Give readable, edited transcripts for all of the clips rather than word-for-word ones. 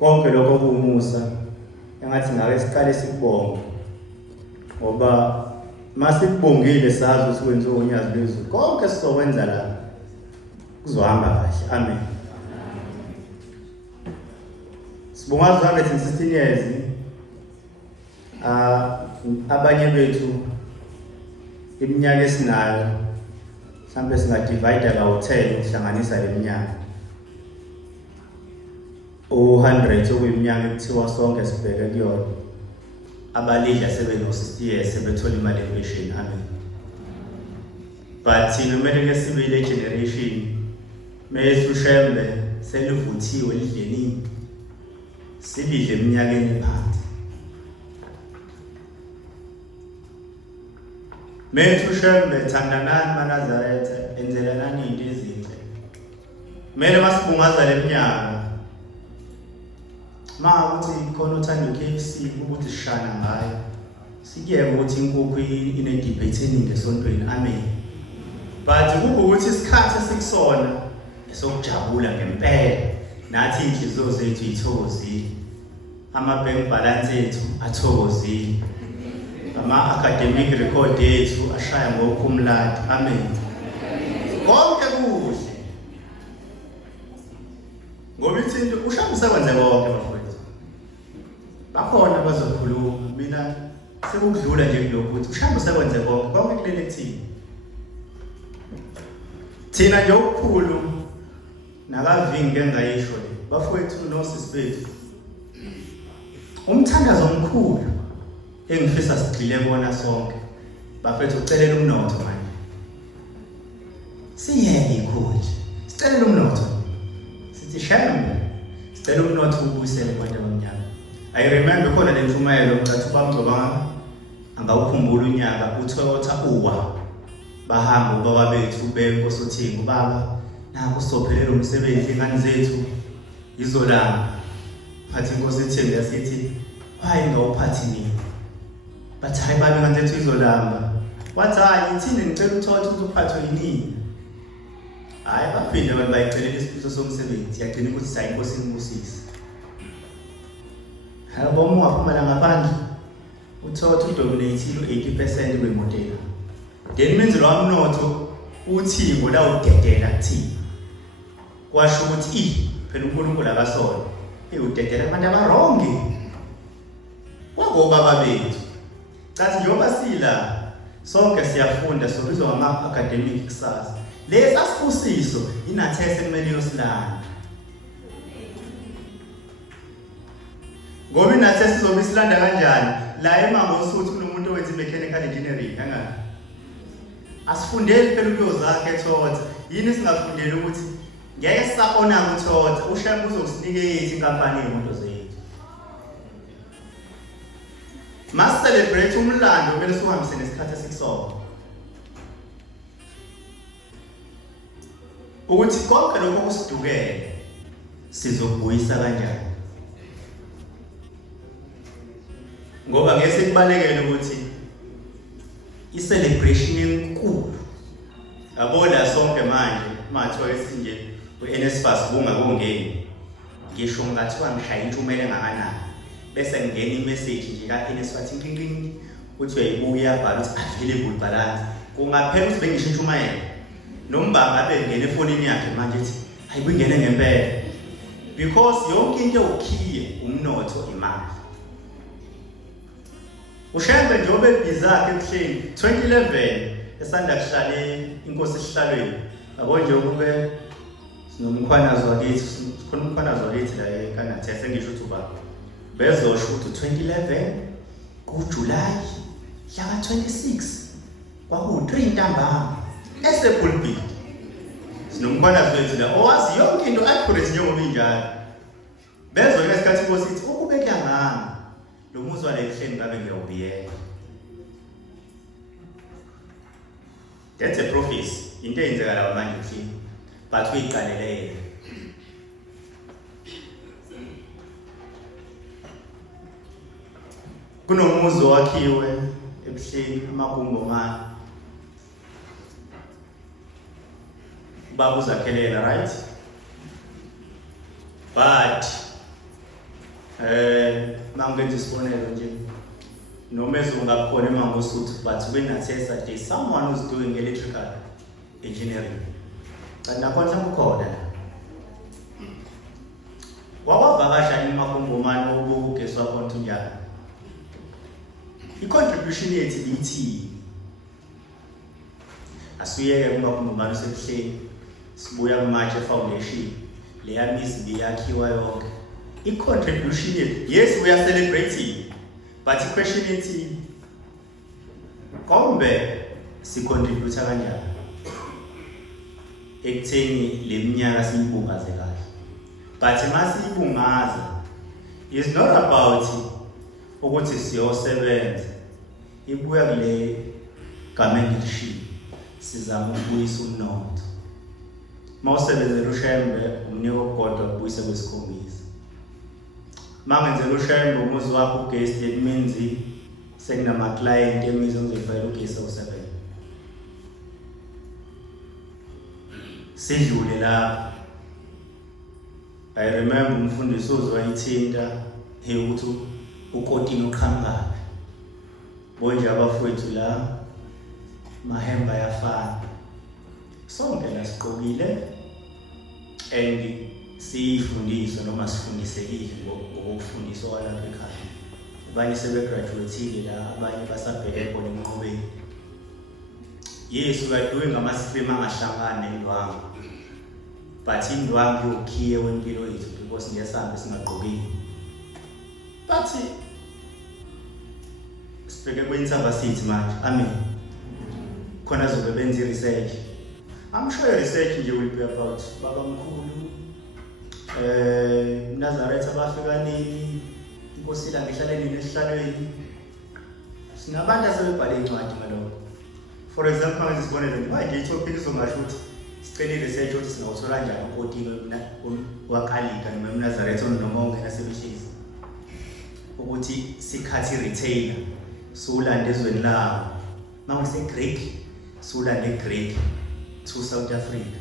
konke lokho kuumusa engathi ngabe siqale sikubonge ngoba masikubongile sazi ukuthi wenziwe unyazi lwezulu konke sizokwenza la kuzohamba kahle. Amen. Sibonga 116 years abanye bethu iminyaka esinayo mhlawumbe singadivide kawu-10 ukuhlanganisa leminyaka u-100 okuyiminyaka ekuthiwa sonke sibheke kuyona. Abalidla sebeno-60 years sebethola imali ye-pension. Amen. But thina kumele-ke sibe ile generation mesu ushembe selivuthiwe lidlenini silidle eminyakeni phansi. Mesu ushembe thandanani maNazaretha enzelelani into ezinhle. Kumele masibungaza le minyaka ukuthi khona uthanda KFC ukuthi sishana ngayo sikuyeke ukuthi inkukhu ine-debate eningi esontweni. Amen. But kube ukuthi isikhathi esikusona esokujabula ngempela nathi inhliziyo zethu ithokozile, ama-bank balance ethu athokozile, ama-academic record ethu ashaya ngokumlando. Amen. Konke kuhle ngoba ithi ushaya umsebenze konke bafowethu. Bakhona bazokhuluma mina sekudlula nje kulokho ukuthi ushaya umsebenze konke kulele kuthini. Thina nje okukhulu nakavingi engayisho le bafowethu nosisi bethu umthandazo omkhulu engifisa sigxile kona sonke bafethu ucelela umnotho manje. Siyeke ikhulu sicelela umnotho sithi shame sicela umnotho ubuyisele kwabantu abamnyama. I remember khona le mfumayelo ngathi ubamgcoba angawukhumbula unyaka uToyota uwa bahamba ubaba bethu benkosi uthenga ubaba naku sophelelo umsebenzi ingane zethu izolanga phathi inkosi ethembe yasithi hayi ngawuphathi nini bathi hayi babe ingane zethu izolanga wathi hayi ithini ngicela uToyota ukuthi uphathwe yini. Hayi baphinde abantu bayicelela isifiso somsebenzi yagcina ukuthi sayi inkosi ingibusise. Habo ungaphuma la ngaphandle uToyota udominate 80% kwemodela. Then menze lo mnotho uthingo la udedela kuthina. Kwasho ukuthi phela uNkulunkulu akasona. Udedela abantu abarongi. Kwakobaba bethu. Cathi njengoba sila sonke siyafunda sobizwa ngama-academic kusasa. Lesa sibusiso inathese kumele yosilanda. Ngoba inathese izobe isilanda kanjani? La eMangosuthu kunomuntu owenza mechanical engineering kangaka. Asifundeli phela ukuyozakhe eToyota. Yini singafundeli ukuthi ngeke sisabona kuToyota ushaya uzokusinikeza inkampani yemoto zethu. Mas celebrate umlando kumele sihambe nesikhathi esikusona. Ukuthi konke lokho kusidukele sizobuyisa kanjani. Ngoba ngeke sikubalekele ukuthi i-celebration enkulu yabona sonke manje mathiwa esinje uNSFAS bunga kongeni ngisho ngathiwa ngishaya intshumayelo engakanani bese ngena i-message nje kaNSFAS inkinkingi uthi uyayibuya bhala ukuthi available balance kungaphela ukuthi bengisho intshumayelo nombanga abe ngene efonini yakhe manje ethi hayi kungene ngempela because yonke into ukhiye umnotho imali. Ushembe njengoba ebizakhe ebuhleni 2011 esanda kuhlale inkosi esihlalweni yabo nje ukube sinomkhwanazo wakithi sikhona umkhwanazo wakithi la eKanathi yasengisho ukuthi ubaba bezosho ukuthi 2011 kuJuly hlaka 26 kwaku3 ntambama esepulpit sinomkhwanazo wethu la owazi yonke into accurate njengoba injalo bezwe ngesikhathi inkosi ithi ukubeka ngami lo muzwa la ebuhleni ngabe ngiyawubiyela. That's a prophecy. Into eyenzekala manje ebuhleni but uyiqalele kunomuzi wakhiwe ebuhleni amagungomane baba uzakhelela right but Mangenza isibonelo nje noma ezungakhona eMangosuthu but when I say that there's someone who's doing electrical engineering kanti nakhona ukhona wawavakasha eMakhongomane obugeswa khona njalo i-contribution yethu lithi asuyeke kuMakhongomane sekuhleli sibuya kuMatshe Foundation leya mizi biyakhiwa yonke i-contribution yethu yes we are celebrating but i-question ithi kombe si-contribute kanjani ekutheni le minyaka siyibungaze kahle but masiyibungaza is not about ukuthi siyosebenza ibuya kule game ngishilo sizama ukubuyisa umnotho mawusebenzela uShembe umnike ogodwa kubuyisa kwesikhombisa mangenzela uShembe umuzi wakho ugesi it means sekunama client emizi ongizofayela ugesi usebenza sidlule la I remember umfundisi ozwayithinta ukuthi ukotini uqhamuka bonje abafowethu la mahemba yafana sonke lasiqokile and sifundiswa noma sifundisekile ngokufundiswa kwalapha ekhaya abanye sebegraduateile la abanye basabheke khona enqobeni yes we are doing ama-stream angahlangani endwangu but indwangu yokhiye wempilo yethu because ngesambe singaqokile but sibheke kwinsamba sithi manje amen khona zobe benza i-research I'm sure research nje will be about baba mkhulu Nazareth abafika nini inkosi la ngihlale nini esihlalweni sinabantu asebebhale incwadi ngalokho for example manje sibonele manje i-topic izongasho ukuthi sicela i-research ukuthi singawuthola kanjani ukotini wakalika noma eNazareth noma ongena sebeshisa ukuthi sikhathi retailer sulanda ezweni lawo manje se-Greek sulanda e-Greek to South Africa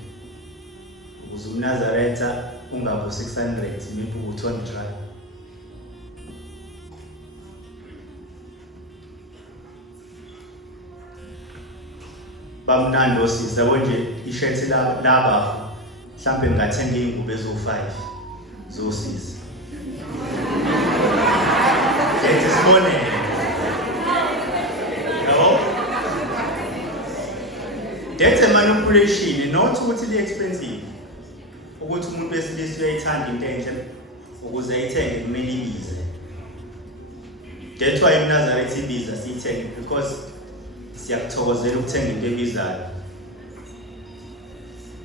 ukuze uNazaretha ungabo 600 maybe u200 rand bamnando siza konje ishethi laba mhlambe ngathenga ingubo ezo5 zosiza let's sibone that's a manipulation not ukuthi li expensive ukuthi umuntu wesilisa uyayithanda into enhle ukuze ayithenge kumele ibize that's why eNazareth ibiza siyithenge because siyakuthokozela ukuthenga into ebizayo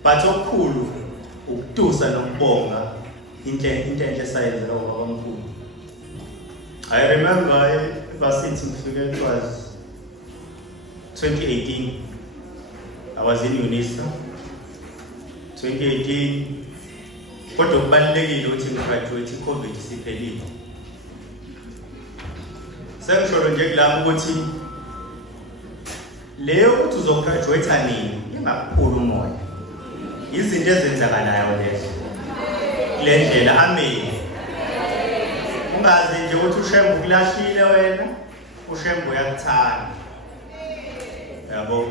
but okukhulu ukutusa nokubonga into enhle sayenzela baba omkhulu I remember varsity ngifike it was 2018 I was in UNISA 2018 kodwa kubalulekile ukuthi ngigraduate iCovid siphelile sengisho nje kulapho ukuthi leyo ukuthi uzograduate nini ingakuphula umoya izinto ezenzakalayo lezo kule ndlela amen ungazi nje ukuthi uShembe ukulahlile wena uShembe uyakuthanda yabo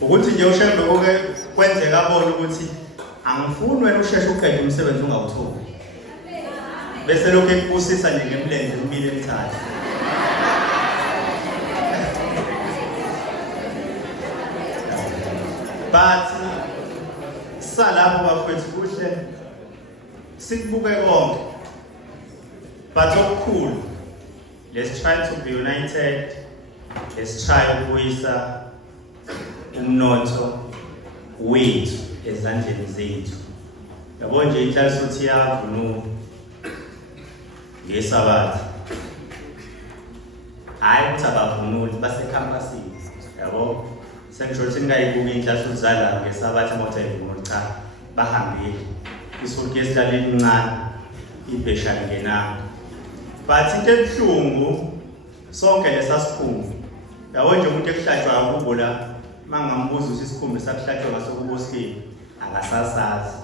ukuthi nje uShembe konke kwenzeka abona ukuthi angifuni wena usheshe uqede umsebenzi ungawutholi bese lokho ekubusisa nje ngemlenze emibili emithathu but salapho bafethu kuhle sikubuke konke but okukhulu let's try to be united let's try ukubuyisa umnotho wethu ezandleni zethu yabo nje inhlaliso ukuthi yavunuka ngesabatha hayi ukuthi abavunuli basekhampasini yabo sengisho ukuthi ningayibuka inhlaliso zala ngesabatha moto ayivunula cha bahambile isuku yesihlale elincane ibhesha lingenanga but into ebuhlungu sonke lesasikhumbu yabo nje umuntu ekuhlatshwa kubo la mangambuza ukuthi isikhumbu sakuhlatshwa ngasokubosikeni akasasazi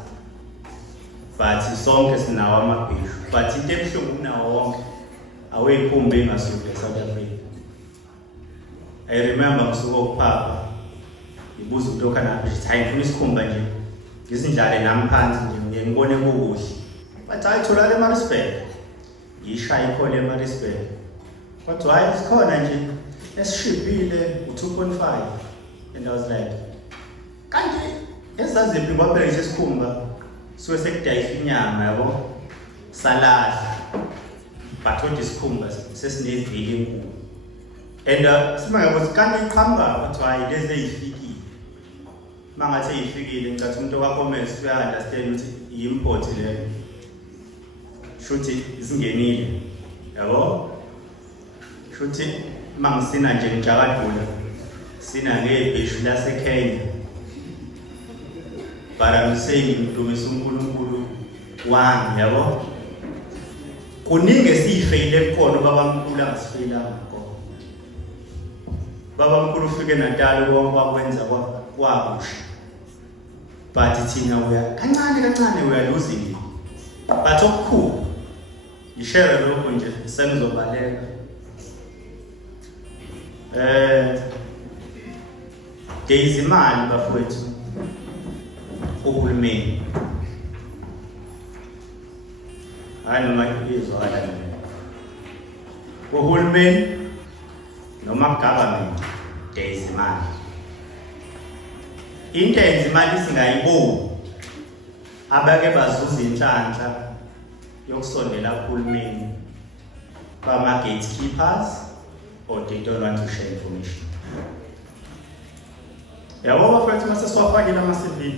but sonke sinawo amabhishu, but into ebuhlungu kunawo wonke awuyikhumbi engasuke eSouth Africa. I remember ngisuka kuPapa ngibuza umuntu okhana nje hayi ngifuna isikhumba nje ngizindlale nami phansi nje ngibone kukuhle, but ayithola eMaritzburg ngishaya ikhole eMaritzburg, kodwa hayi sikhona nje esishibhile u2.5, and I was like kanti esaziphi ngoba phela isikhumba suke sekudayisa inyama yabo salahla, but what isikhumba sesinevili enkulu, and simangabo kanti iqhamuka ukuthi hayi lezi ezifikile mangathi ezifikile ngicathi umuntu okaCommerce uya understand ukuthi import leyo shuthi isingenile yabo, shuthi mangisina nje ngijakadula sina ngebhishu laseKenya, para mseni mtumisa uNkulunkulu wami yabo, kuningi esifeyile khona babamkhulu angisifeyilanga khona. Babamkhulu ufike Natal konke bakwenza kwakusha, but thina uya kancane uya losing, but okukhulu ishare lokho nje senizobaleka. Ngeyizimali bafowethu uhulumeni hayi noma izwakala nini uhulumeni noma government ngeyizimali, into eyizimali singayiboni abake bazuza inhlanhla yokusondela kuhulumeni bama gatekeepers or they don't want to share information. Yabo bafethu mase siwafakile ama-CV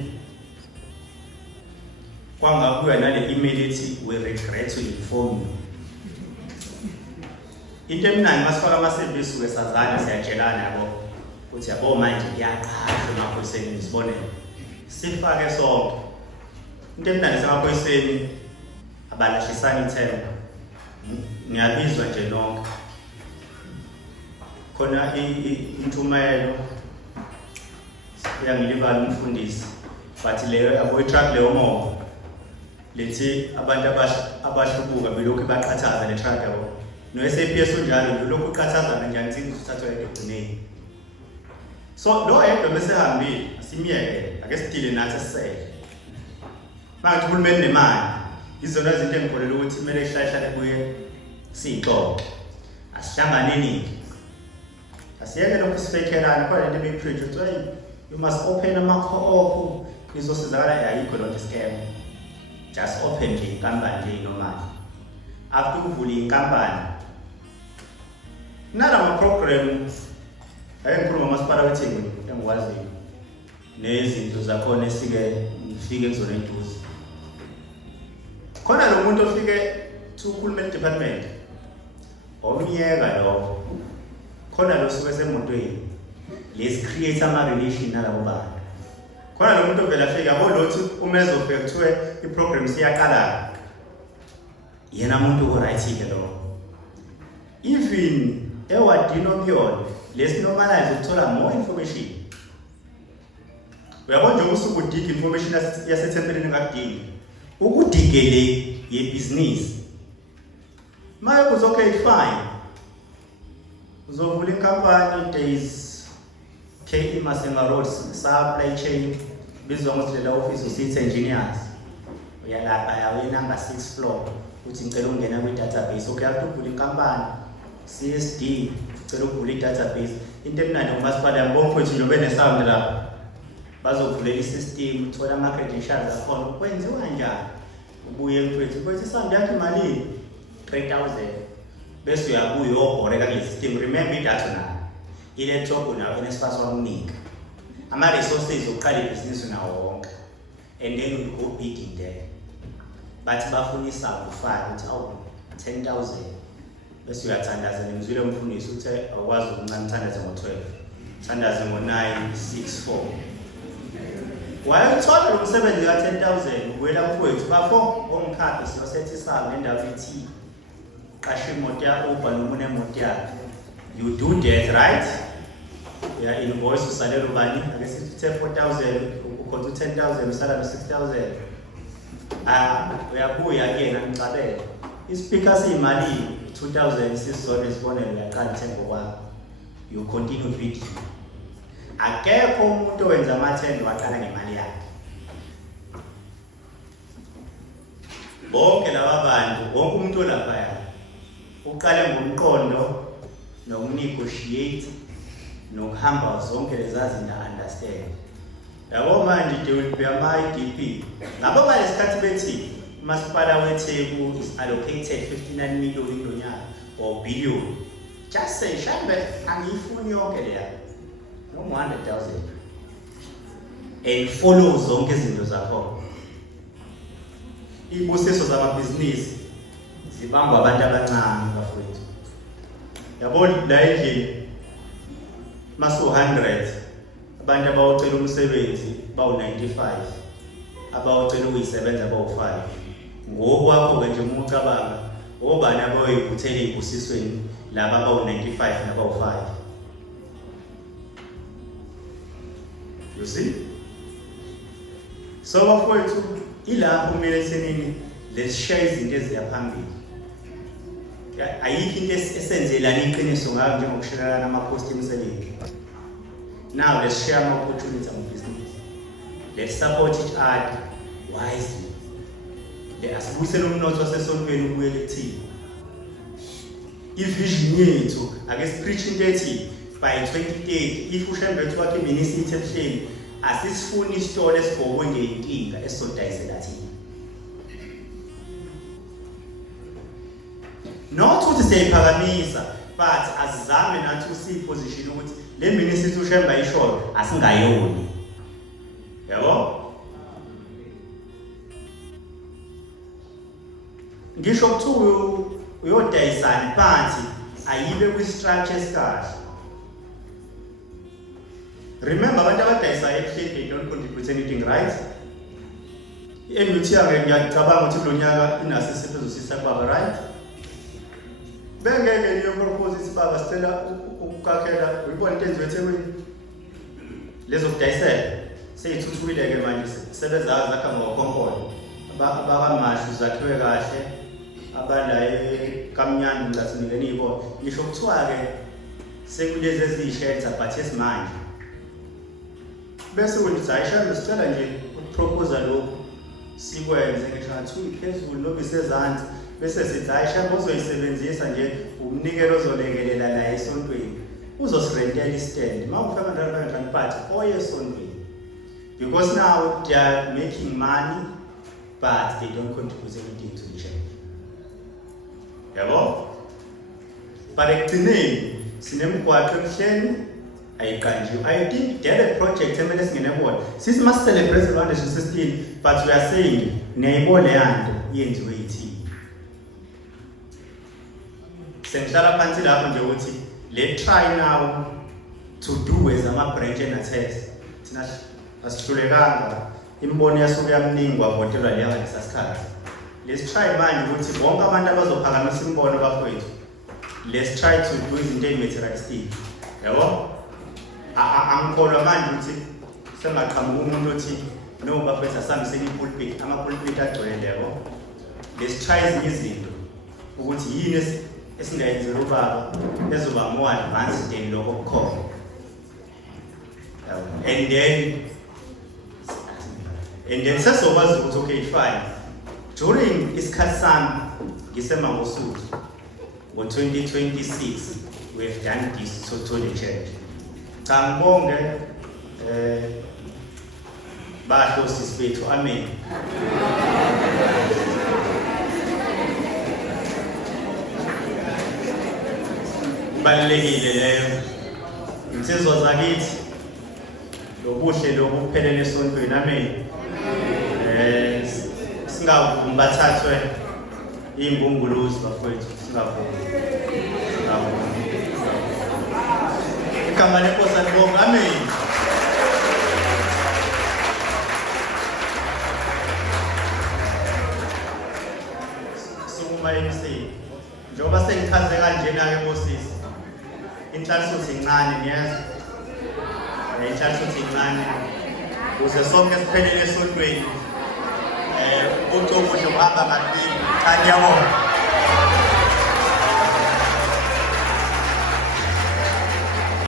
kwangabuya nale email ethi we regret to inform you. Into emnandi masifaka ama-CV suke sazana siyatshelana yabo ukuthi yabo manje kuyaqashwa emaphoyiseni sibone sifake sonke. Into emnandi semaphoyiseni abalahlisana ithemba, ngiyabizwa nje nonke khona intumayelo yangilibala umfundisi, but leyo abo-truck leyo moto lethi abantu abahlubuka belokhu baqhathaza le truck yabo no-SAPS unjalo lokhu uqhathaza kanjani thina uthathwa ekugcineni. So lo yedwa mesehambile asimyeke ake sidile nathi sisele manje uhulumeni nemali izona izinto engikholelwa ukuthi kumele ihlale kuye siyixoxe, asihlanganeni asiyeke lokhu sifekelana khona lento beyipreach ukuthi you must open ama-co-op izosizakala ayikho lonto scam, just open nje inkampani nje normal. After ukuvula inkampani nalama program ayengikhuluma umasipala weThekwini engikwaziyo nezinto zakhona esike ngifike kuzona eduze khona lo muntu ofike to Hulumeni department omnyeka lo khona lo suke semotweni let's create ama-relation nalabo bantu. Khona lo muntu vele afike yabo lothi umezofike kuthiwe i-program siyaqala yena muntu o-right-ke lo, even ewadini okuyona lesinormalize ukuthola more information. Uyabona nje usuke udiga information yasethempelini kakudingi ukudigele yebhizinisi maye okay fine uzovula inkampani days KE Masenga Road supply chain bizwa ngokuthi lela office usithe engineers uyalapha yawe number 6 floor uthi ngicela ungena kwi-database. Okay, after uvula inkampani CSD ucela ukuvula i-database. Into emnandi ngomasipala yabona mfowethu nje benesound lapha bazovulela i-system uthola ama-credentials akhona kwenziwa njani ubuye mfowethu isound yakho imalini 3,000 bese uyabuya uyobhoreka kule system. Remember idatha nayo i-laptop nayo nespace wakunika ama-resources okuqala ibhizinisi nawo wonke, and then you go bidding there, but bafuna isound ufake ukuthi awu 10,000 bese uyathandaza nemzwile umfundisi uthe awukwazi ukuncane uthandaze ngo-12 uthandaze ngo-964 wayethola lo msebenzi ka-10,000 ubuyela mfowethu bafo ongikhabe siyosetha isango nendawo ethi qashe imoto yakho ubhale umuntu emoto yakhe. You do that, right? Yeah, invoice usalela ubani ake sithi 4,000 ukhotha 10,000 usala no 6,000 uyabuya ke ngicabele ispeaker siyimali 2000 sizona isibonelo yaqala ithengo kwakho you continue bidding akekho umuntu owenza amathendo waqala ngemali yakhe bonke laba bantu wonke umuntu olapha uqale ngomqondo nokunegotiate nokuhamba zonke lezazi understand yabo manje they will be ama-IDP ngabo ngalesikhathi bethi umasipala weTheku is allocated 59 million lonyaka or billion just say shambe angiyifuni yonke leya no 100,000 and follow zonke izinto zakho ibusiso zamabhizinisi zibangwa abantu abancane bafowethu yabo la endlini masu 100 abantu abawucela umsebenzi bawu95 abawucela ukuyisebenza bawu5 ngokwakho ke nje umucabanga obani abayoyibuthela ezibusisweni laba bawu95 nabawu5 you see so bafowethu ilapho kumele senini lesishaya izinto eziyaphambili ayikho into esenzelana iqiniso ngayo njengokushelelana ama-post emsebenzi. Now let's share more opportunities in business. Let's support each other wisely. Asibuyisele umnotho wasesontweni ubuyele kuthina. Ivision yethu ake sipreach into ethi by 2030 if uShembethu wakhe iminisithe ebuhleni asisifuni isitolo esibhokwe ngeyinkinga esizodayisela thina. Not ukuthi siyayiphakamisa but azizame nathi usiposition ukuthi le ministry uShemba isholo asingayoni. Yabo? Ngisho kuthiwa uyodayisana phansi ayibe kwi-structure esikahle. Remember abantu abadayisa ebuhleni they don't contribute anything, right? Emithiyake ngiyacabanga ukuthi lo nyaka inaso isipezosisa baba, right? Bengeke niyo propose ithi baba sicela ukukakhela uyibona into enziwe eThekwini lezo kudayisela seyithuthukile ke manje sebezazi zakha ngokhonkolo abakamashu zakhiwe kahle abala ekamnyana ngicathinile nibo ngisho kuthiwa ke sekulezi ezishelter but esimanje bese ukuthi ayishaya sicela nje ukuproposal lokho sikwenze ngisho ngathi iphezulu nobe isezansi bese sithi ayishaya ozoyisebenzisa nje umnikelo ozolekelela la esontweni uzosirentela istand mawufika ngalo but oye esontweni because now they are making money but they don't contribute anything to the church. Yabo? But ekugcineni sinemgwaqo ebuhleni ayiqanjiwe. I think the project emele singenebona. Sisi must celebrate the 116 but we are saying niyayibona yanto yenziwe yithini. Sengihlala phansi lapho nje ukuthi let's try now to do as ama-branch and-test. Thina asihlulekanga imbono yasuke yamningi wavotelwa leya ngalesa sikhathi. Let's try manje ukuthi bonke abantu abazophakamisa imbono bafowethu. Let's try to do izinto ezimaterialistic. Yabo? Angikholwa manje ukuthi sengaqhamuka umuntu othi no bafowethu asihambiseni ipulpit, ama-pulpit agcwele yabo. Let's try ezinye izinto ukuthi yini esingayenzela ubaba ezoba more advanced than lokho kukhona. And then sesokwazi ukuthi okay fine during isikhathi sami ngisemangosuku ngo-2026 we have done this to the church. Cha ngibonge bahlosisi bethu, amen. Kubalulekile leyo insizwa zakithi lobuhle lokuphelele esontweni, amen. Singavumi bathathwe iy'ngunguluzi bafowethu, singavumi. Igama lenkosi alibonge, amen. Sukuma emsini njengoba sengichaze kanjena-ke bosisi inhlanhluthi incane niyezwa inhlanhluthi incane ukuze sonke siphelele esontweni ucobo nje uhamba ngakini. Cha ngiyabonga.